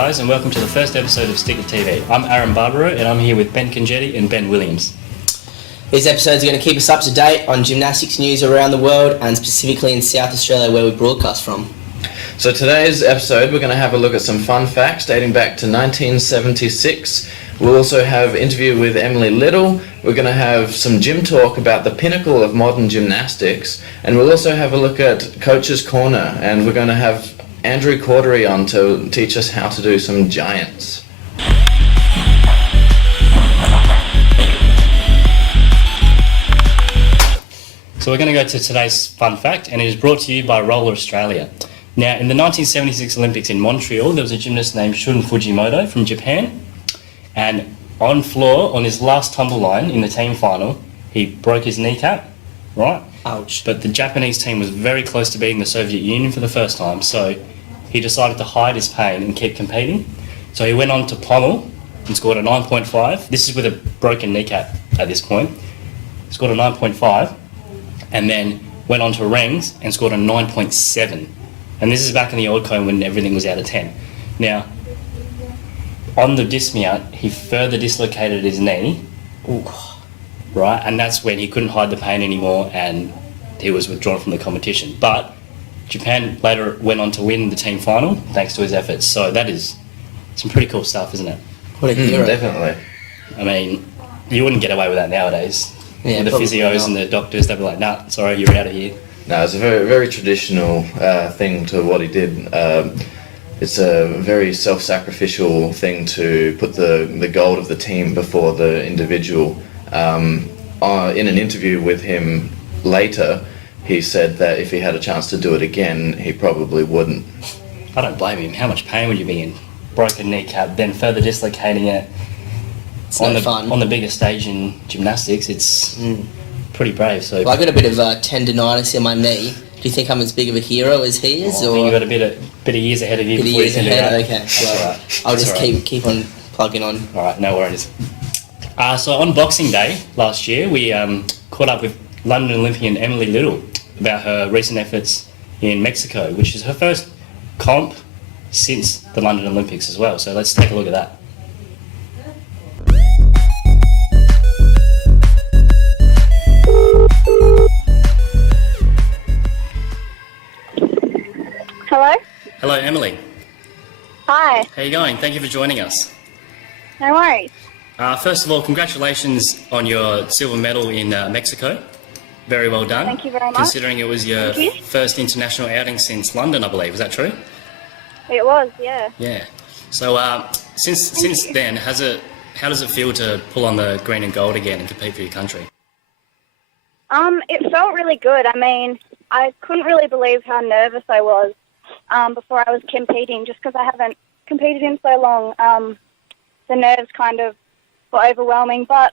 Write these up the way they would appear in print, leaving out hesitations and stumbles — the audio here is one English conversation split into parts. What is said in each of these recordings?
guys, and welcome to the first episode of Stick It TV. I'm Aaron Barbaro, and I'm here with Ben Congedi and Ben Williams. These episodes are going to keep us up to date on gymnastics news around the world, and specifically in South Australia where we broadcast from. So today's episode, we're going to have a look at some fun facts dating back to 1976. We'll also have an interview with Emily Little. We're going to have some gym talk about the pinnacle of modern gymnastics. And we'll also have a look at Coach's Corner. And we're going to have Andrew Cordery on to teach us how to do some giants. So we're going to go to today's fun fact, and it is brought to you by Roller Australia. Now, in the 1976 Olympics in Montreal, there was a gymnast named Shun Fujimoto from Japan. And on floor, on his last tumble line in the team final, he broke his kneecap, right? Ouch. But the Japanese team was very close to beating the Soviet Union for the first time, so he decided to hide his pain and keep competing. So he went on to pommel and scored a 9.5. This is with a broken kneecap at this point. He scored a 9.5 and then went on to rings and scored a 9.7. And this is back in the old cone when everything was out of 10. Now, on the dismount, he further dislocated his knee. Ooh. Right, and that's when he couldn't hide the pain anymore and he was withdrawn from the competition. But Japan later went on to win the team final thanks to his efforts. So that is some pretty cool stuff, isn't it? What a hero. Definitely. I mean, you wouldn't get away with that nowadays. Yeah, with the physios and the doctors, they'd be like, nah, sorry, you're out of here. No, it's a very, very traditional thing to what he did. It's a very self-sacrificial thing to put the goal of the team before the individual. In an interview with him later, he said that if he had a chance to do it again, he probably wouldn't. I don't blame him. How much pain would you be in? Broken kneecap, then further dislocating it. It's no fun. On the biggest stage in gymnastics, it's pretty brave. So Well, I got a bit of tendinitis in my knee. Do you think I'm as big of a hero as he is? I think you've got a bit of years ahead of you. Bit of before years you can do ahead, that. okay. That's Well, all right. I'll just That's all right. keep on plugging on. All right, no worries. So on Boxing Day last year, we caught up with London Olympian Emily Little about her recent efforts in Mexico, which is her first comp since the London Olympics as well. So let's take a look at that. Hello? Hello, Emily. Hi. How you going? Thank you for joining us. No worries. First of all, congratulations on your silver medal in Mexico. Very well done. Thank you very much. Considering it was your Thank you. first international outing since London, I believe. Is that true? It was, yeah. Yeah. So since then, how does it feel to pull on the green and gold again and compete for your country? It felt really good. I mean, I couldn't really believe how nervous I was before I was competing, just because I haven't competed in so long. The nerves kind of were overwhelming, but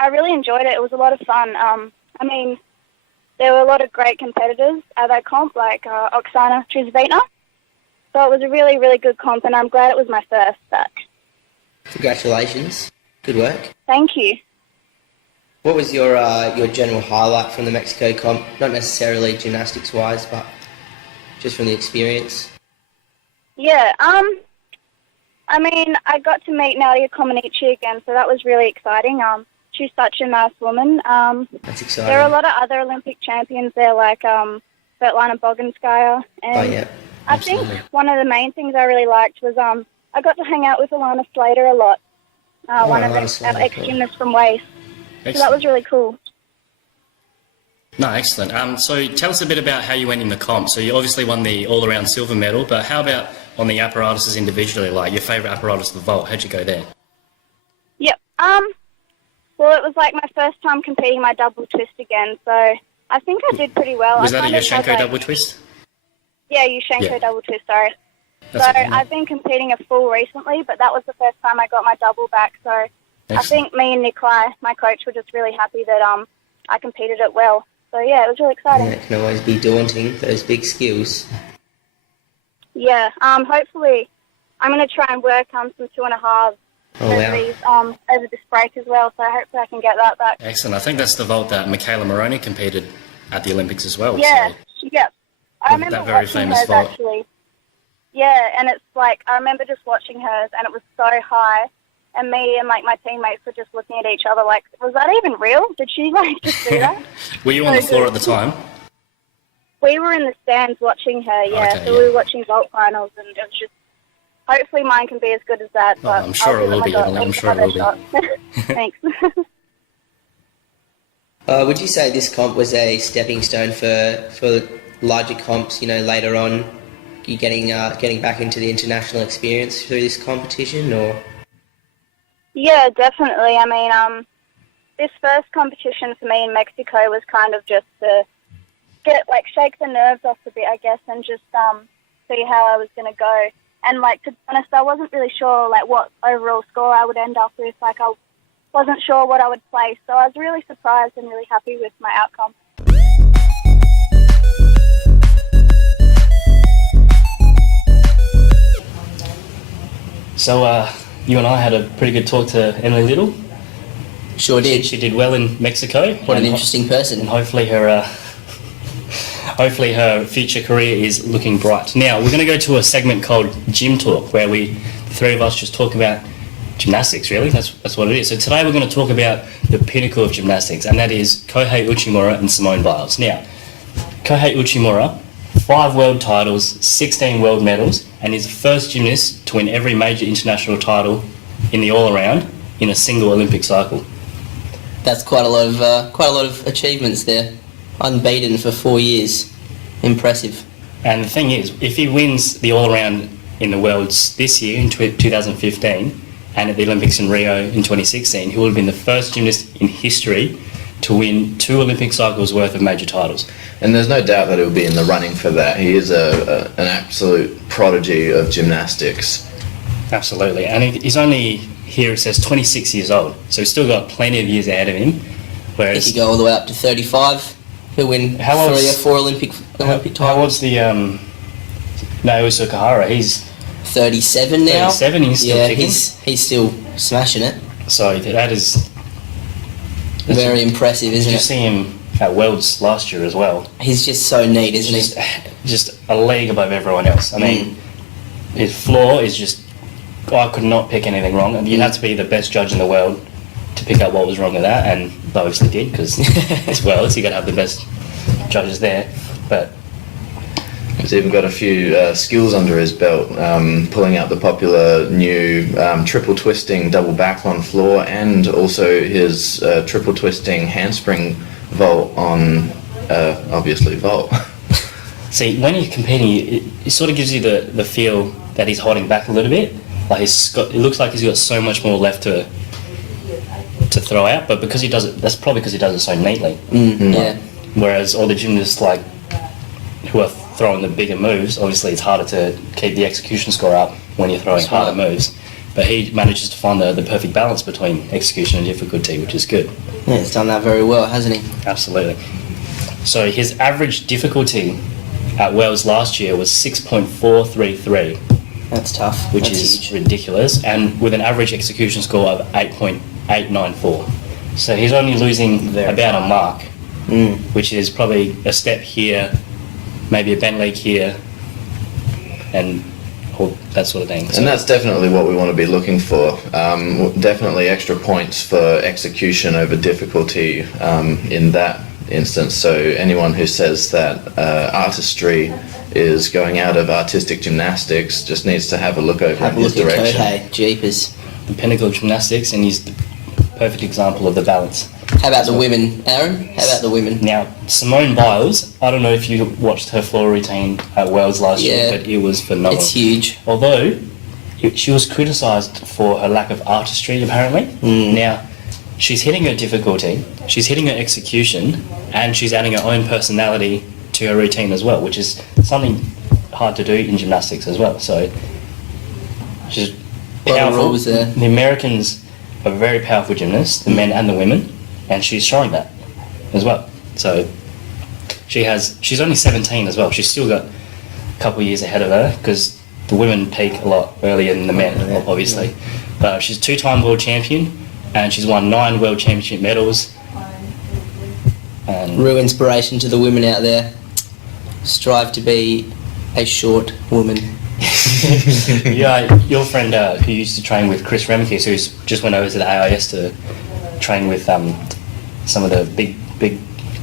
I really enjoyed it. It was a lot of fun. I mean, there were a lot of great competitors at that comp, like Oksana Trizvina. So it was a really, really good comp, and I'm glad it was my first. But Congratulations. Good work. thank you. What was your general highlight from the Mexico comp? Not necessarily gymnastics-wise, but just from the experience. Yeah, I mean, I got to meet Nadia Comaneci again, so that was really exciting. She's such a nice woman. That's exciting. There are a lot of other Olympic champions there, like Svetlana Boginskaya. And Oh, yeah. I think Absolutely. one of the main things I really liked was I got to hang out with Alana Slater a lot, one of Alana the Slater, ex-gymnasts from Wace. So that was really cool. No, excellent. So tell us a bit about how you went in the comp. So you obviously won the all-around silver medal, but how about on the apparatuses individually, like your favourite apparatus, the vault? How'd you go there? Yep. Well, it was like my first time competing my double twist again, so I think I did pretty well. Was I that a kind of had, Yoshenko like- double twist? Yeah, Yushenko Yeah. double twist, sorry. That's So okay. I've been competing a full recently, but that was the first time I got my double back. So I Excellent. think me and Nikolai, my coach, were just really happy that I competed it well. So yeah, it was really exciting. Yeah, it can always be daunting, those big skills. Yeah. Hopefully, I'm going to try and work on some 2.5 Oh, wow. these over this break as well. So hopefully I can get that back. Excellent. I think that's the vault that Michaela Moroni competed at the Olympics as well. Yeah. So Yeah. I That remember very watching famous hers vault. actually. Yeah, and it's like, I remember just watching hers, and it was so high, and me and, like, my teammates were just looking at each other like, was that even real? Did she, like, just do that? Were you on the floor at the time? We were in the stands watching her, yeah. Okay, so yeah. we were watching vault finals, and it was just, hopefully mine can be as good as that. But I'm sure it will be, Emily. I'm sure it will be. Thanks. Would you say this comp was a stepping stone for larger comps, you know, later on? You getting back into the international experience through this competition, or? Yeah, definitely. I mean, this first competition for me in Mexico was kind of just to shake the nerves off a bit, I guess, and just see how I was going to go. And, like, to be honest, I wasn't really sure, like, what overall score I would end up with. Like, I wasn't sure what I would place. So I was really surprised and really happy with my outcome. So you and I had a pretty good talk to Emily Little. Sure did. She did well in Mexico. What an interesting person. And hopefully her future career is looking bright. Now, we're going to go to a segment called Gym Talk, where the three of us just talk about gymnastics, really. That's what it is. So today we're going to talk about the pinnacle of gymnastics, and that is Kohei Uchimura and Simone Biles. Now, Kohei Uchimura, 5 world titles, 16 world medals, and is the first gymnast to win every major international title in the all-around in a single Olympic cycle. That's quite a lot of achievements there. Unbeaten for 4 years. Impressive. And the thing is, if he wins the all-around in the Worlds this year, in 2015, and at the Olympics in Rio in 2016, he will have been the first gymnast in history to win 2 Olympic cycles worth of major titles. And there's no doubt that he'll be in the running for that. He is an absolute prodigy of gymnastics. Absolutely. And he's only, here it says 26 years old, so he's still got plenty of years ahead of him. Whereas, If you go all the way up to 35, he'll win 3 or 4 Olympic titles. How old's the Naoya Sukahara? He's 37 now. 37, he's still yeah, kicking. he's still smashing it. So that is... Very impressive, Did isn't you it? see him at Worlds last year as well? He's just so neat, isn't he? Just a league above everyone else. I mean, his floor is just... I could not pick anything wrong. And you had to be the best judge in the world to pick up what was wrong with that, and they obviously did, because it's Worlds, you got to have the best judges there. But He's even got a few skills under his belt, pulling out the popular new triple twisting double back on floor, and also his triple twisting handspring vault on, obviously, vault. see, when you're competing, it sort of gives you the feel that he's holding back a little bit. Like it looks like he's got so much more left to throw out, but because he does it, that's probably because he does it so neatly. Yeah. Whereas all the gymnasts who are throwing the bigger moves, obviously it's harder to keep the execution score up when you're throwing harder moves. But he manages to find the perfect balance between execution and difficulty, which is good. Yeah, he's done that very well, hasn't he? Absolutely. So his average difficulty at Worlds last year was 6.433, That's tough. which That's is huge. ridiculous, and with an average execution score of 8.894. So he's only losing about a mark, which is probably a step here, maybe a bent leg here, and all that sort of thing. So And that's definitely what we want to be looking for. Definitely extra points for execution over difficulty in that instance. So anyone who says that artistry is going out of artistic gymnastics just needs to have a look over Have a in his look at direction. Kohei. Jeepers. the pinnacle of gymnastics, and he's the perfect example of the balance. How about the women, Aaron? How about the women? Now, Simone Biles, I don't know if you watched her floor routine at Worlds last Yeah. year, but it was phenomenal. It's huge. Although, she was criticised for her lack of artistry, apparently. Now, she's hitting her difficulty, she's hitting her execution, and she's adding her own personality to her routine as well, which is something hard to do in gymnastics as well. So, she's Lot of powerful. rules there. The Americans are very powerful gymnasts, the men and the women, and she's showing that as well. So, she's only 17 as well. She's still got a couple of years ahead of her, because the women peak a lot earlier than the men, obviously. But she's a 2-time world champion, and she's won 9 world championship medals. And Real inspiration to the women out there. Strive to be a short woman. Yeah, your friend who used to train with Chris Remekis, who's just went over to the AIS to train with some of the big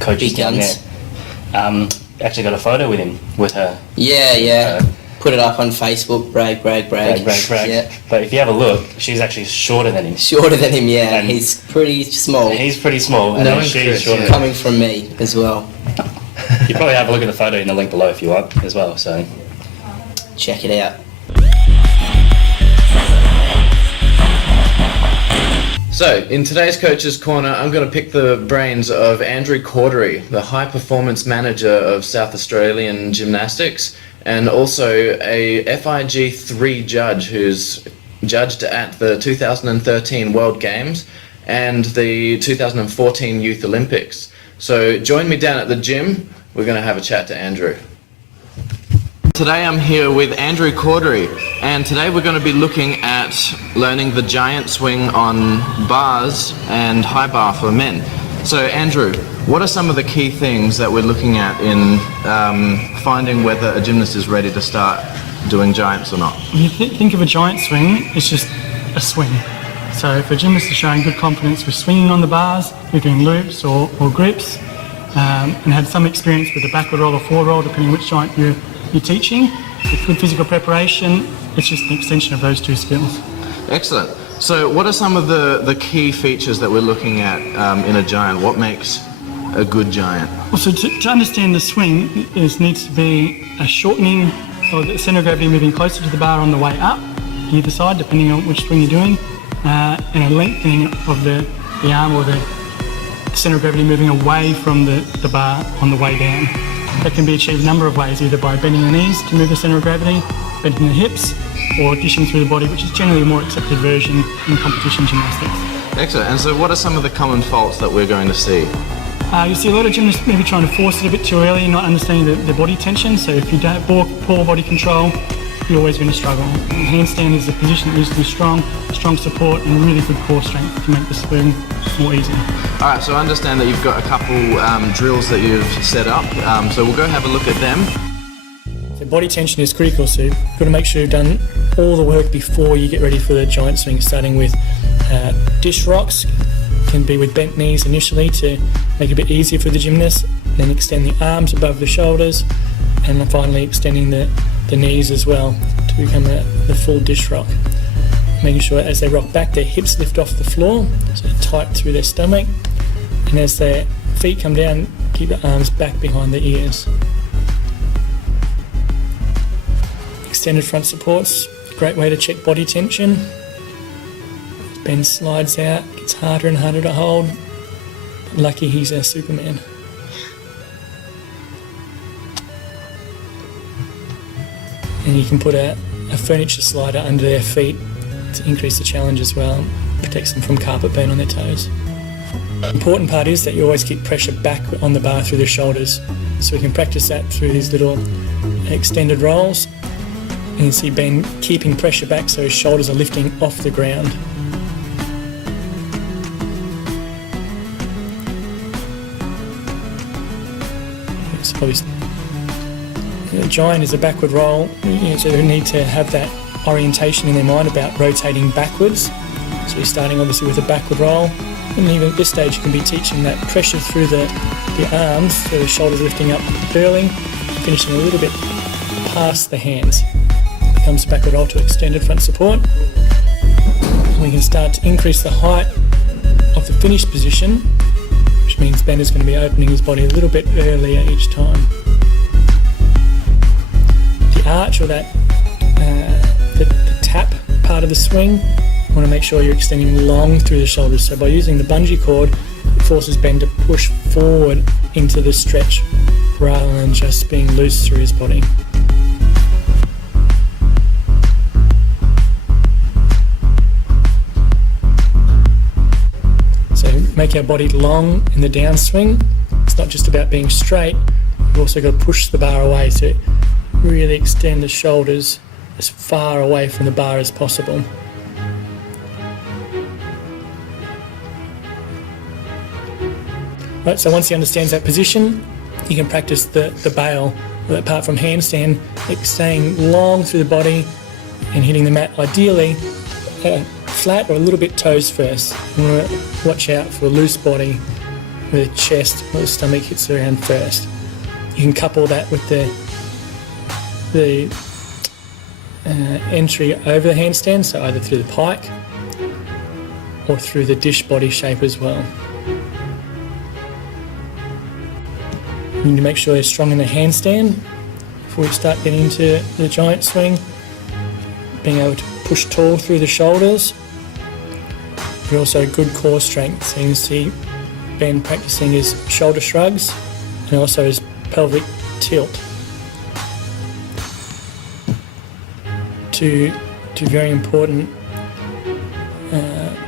coaches Big down guns. there. Actually got a photo with him, with her. Yeah. Put it up on Facebook. Brag. Brag. Yeah. But if you have a look, she's actually shorter than him. Shorter than him, yeah. And He's pretty small. He's pretty small, and No, then she's Chris, shorter. yeah. Coming from me as well. You probably have a look at the photo in the link below if you want as well. So. Check it out. So, in today's Coach's Corner, I'm going to pick the brains of Andrew Cordery, the high performance manager of South Australian Gymnastics, and also a FIG 3 judge who's judged at the 2013 World Games and the 2014 Youth Olympics. So, join me down at the gym. We're going to have a chat to Andrew. Today I'm here with Andrew Cordery, and today we're going to be looking at learning the giant swing on bars and high bar for men. So Andrew, what are some of the key things that we're looking at in finding whether a gymnast is ready to start doing giants or not? When you think of a giant swing, it's just a swing. So if a gymnast is showing good confidence with swinging on the bars, you're doing loops or grips, and had some experience with a backward roll or forward roll, depending which giant you're teaching, with good physical preparation, it's just an extension of those two skills. Excellent. So what are some of the key features that we're looking at in a giant? What makes a good giant? Well, so to understand the swing, there needs to be a shortening or the centre of gravity moving closer to the bar on the way up, either side, depending on which swing you're doing, and a lengthening of the arm or the centre of gravity moving away from the bar on the way down. That can be achieved a number of ways, either by bending the knees to move the centre of gravity, bending the hips, or dishing through the body, which is generally a more accepted version in competition gymnastics. Excellent. And so what are some of the common faults that we're going to see? You see a lot of gymnasts maybe trying to force it a bit too early and not understanding the body tension. So if you don't have poor body control, you're always going to struggle. And handstand is a position that needs to be strong support and really good core strength to make the swing more easy. All right, so I understand that you've got a couple drills that you've set up, so we'll go have a look at them. So body tension is critical, so you've got to make sure you've done all the work before you get ready for the giant swing, starting with dish rocks. Can be with bent knees initially to make it a bit easier for the gymnast, then extend the arms above the shoulders, and then finally extending the knees as well to become the full dish rock. Making sure as they rock back, their hips lift off the floor, so tight through their stomach, and as their feet come down, keep the arms back behind the ears. Extended front supports, great way to check body tension. Ben slides out, gets harder and harder to hold. Lucky he's a Superman. And you can put a furniture slider under their feet to increase the challenge as well, protects them from carpet burn on their toes. The important part is that you always keep pressure back on the bar through the shoulders. So we can practice that through these little extended rolls. And you see Ben keeping pressure back so his shoulders are lifting off the ground. So obviously, the giant is a backward roll, so they need to have that orientation in their mind about rotating backwards. So you're starting obviously with a backward roll, and even at this stage you can be teaching that pressure through the arms, so the shoulders lifting up early, finishing a little bit past the hands. Becomes backward roll to extended front support. And we can start to increase the height of the finish position, which means Ben is going to be opening his body a little bit earlier each time. The arch, or that the tap part of the swing, you want to make sure you're extending long through the shoulders. So by using the bungee cord, it forces Ben to push forward into the stretch rather than just being loose through his body. Make our body long in the downswing. It's not just about being straight, you've also got to push the bar away to really extend the shoulders as far away from the bar as possible. Right, so once he understands that position, you can practice the bail But apart from handstand, it's staying long through the body and hitting the mat ideally flat or a little bit toes first. You want to watch out for a loose body where the chest or the stomach hits the ground first. You can couple that with the entry over the handstand, so either through the pike or through the dish body shape as well. You need to make sure you're strong in the handstand before you start getting into the giant swing. Being able to push tall through the shoulders, but also good core strength. So you can see Ben practicing his shoulder shrugs and also his pelvic tilt. Two very important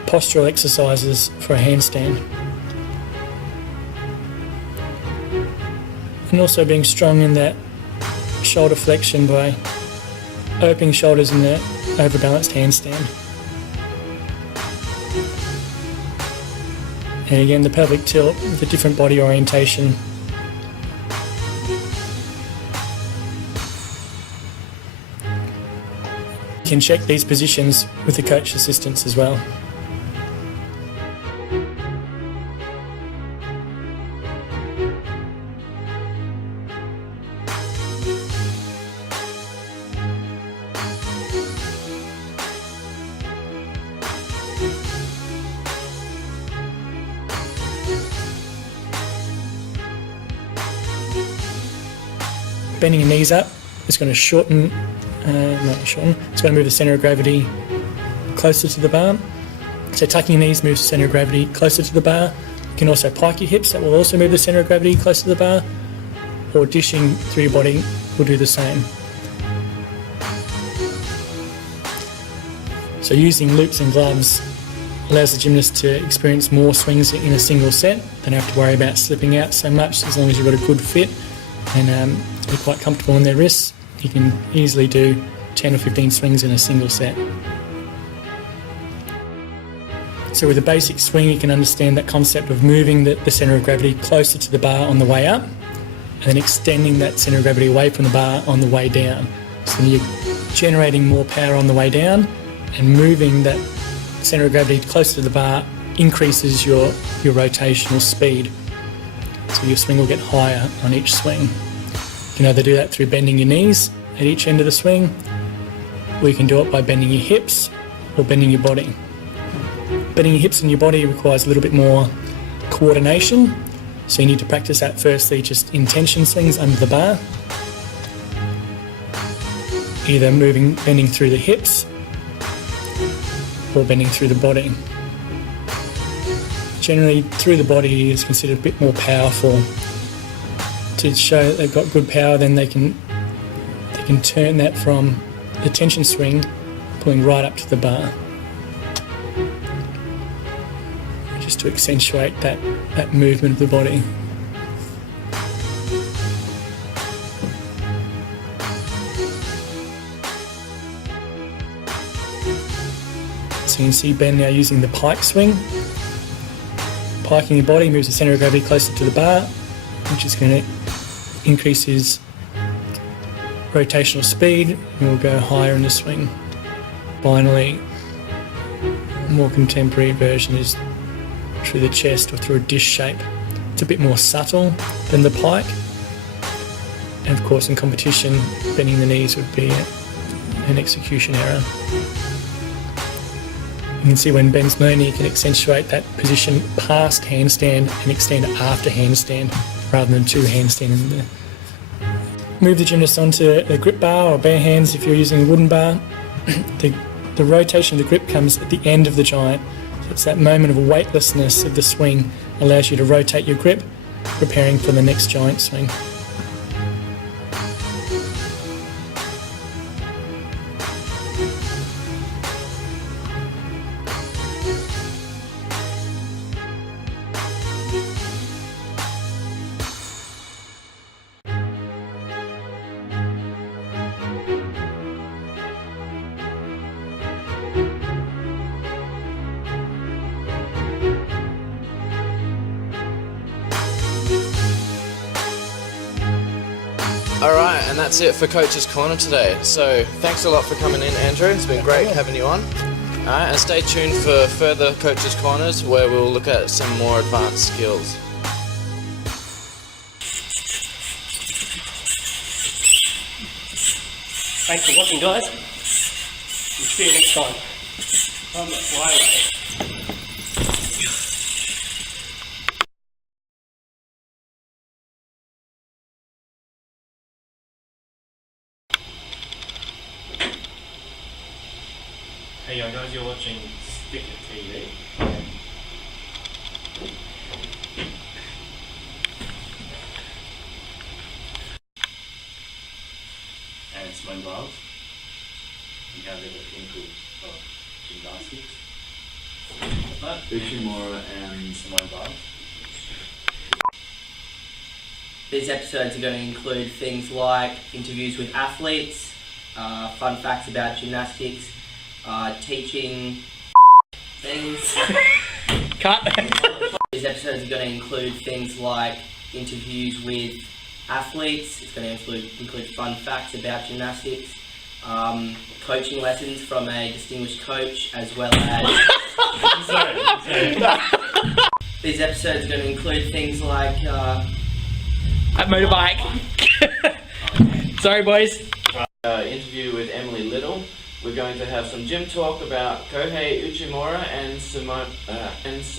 postural exercises for a handstand. And also being strong in that shoulder flexion by opening shoulders in the overbalanced handstand. And again, the pelvic tilt with a different body orientation. You can check these positions with the coach assistants as well. Bending your knees up is going to it's going to move the centre of gravity closer to the bar. So tucking your knees moves the centre of gravity closer to the bar. You can also pike your hips, that will also move the centre of gravity closer to the bar, or dishing through your body will do the same. So using loops and gloves allows the gymnast to experience more swings in a single set. They don't have to worry about slipping out so much as long as you've got a good fit and they're quite comfortable on their wrists. You can easily do 10 or 15 swings in a single set. So with a basic swing, you can understand that concept of moving the centre of gravity closer to the bar on the way up and then extending that centre of gravity away from the bar on the way down. So you're generating more power on the way down and moving that centre of gravity closer to the bar increases your rotational speed. So your swing will get higher on each swing. You can either do that through bending your knees at each end of the swing, or you can do it by bending your hips or bending your body. Bending your hips and your body requires a little bit more coordination, so you need to practice that firstly just in tension swings under the bar, either bending through the hips or bending through the body. Generally, through the body is considered a bit more powerful. To show that they've got good power, then they can turn that from the tension swing, pulling right up to the bar. Just to accentuate that movement of the body. So you can see Ben now using the pike swing. Piking your body moves the centre of gravity closer to the bar, which is going to increase his rotational speed and will go higher in the swing. Finally, a more contemporary version is through the chest or through a dish shape. It's a bit more subtle than the pike. And of course in competition, bending the knees would be an execution error. You can see when Ben's moaning, you can accentuate that position past handstand and extend it after handstand rather than to handstand in there. Move the gymnast onto a grip bar or bare hands if you're using a wooden bar. The rotation of the grip comes at the end of the giant. So it's that moment of weightlessness of the swing allows you to rotate your grip, preparing for the next giant swing. Alright, and that's it for Coach's Corner today. So thanks a lot for coming in, Andrew. It's been great having you on. Alright, and stay tuned for further Coach's Corners where we'll look at some more advanced skills. Thanks for watching, guys. We'll see you next time. On the flyway. Hey guys, you're watching Stick It TV. And Simone Biles. We have the Pinnacle of Gymnastics. Fujimoto and Simone Biles. These episodes are going to include things like interviews with athletes, fun facts about gymnastics, teaching things. Cut. These episodes are going to include things like interviews with athletes. It's going to include fun facts about gymnastics, coaching lessons from a distinguished coach, as well as. These episodes are going to include things like. A motorbike. Sorry, boys. Interview with Emily Little. We're going to have some gym talk about Kohei Uchimura and Simone. That's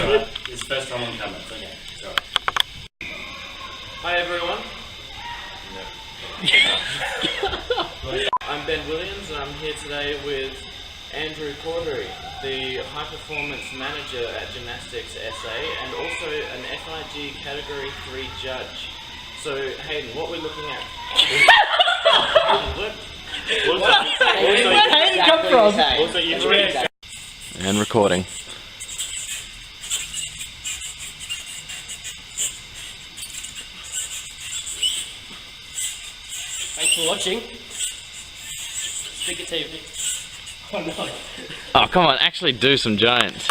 alright. It's first time on camera. It's okay. It's alright. Hi everyone. I'm Ben Williams and I'm here today with Andrew Cordery, the High Performance Manager at Gymnastics SA and also an FIG Category 3 judge. So Hayden, what we're looking at... Where'd Hayden come from? And recording. Thanks for watching. Stick It TV. Oh no. Oh, come on, actually do some giants.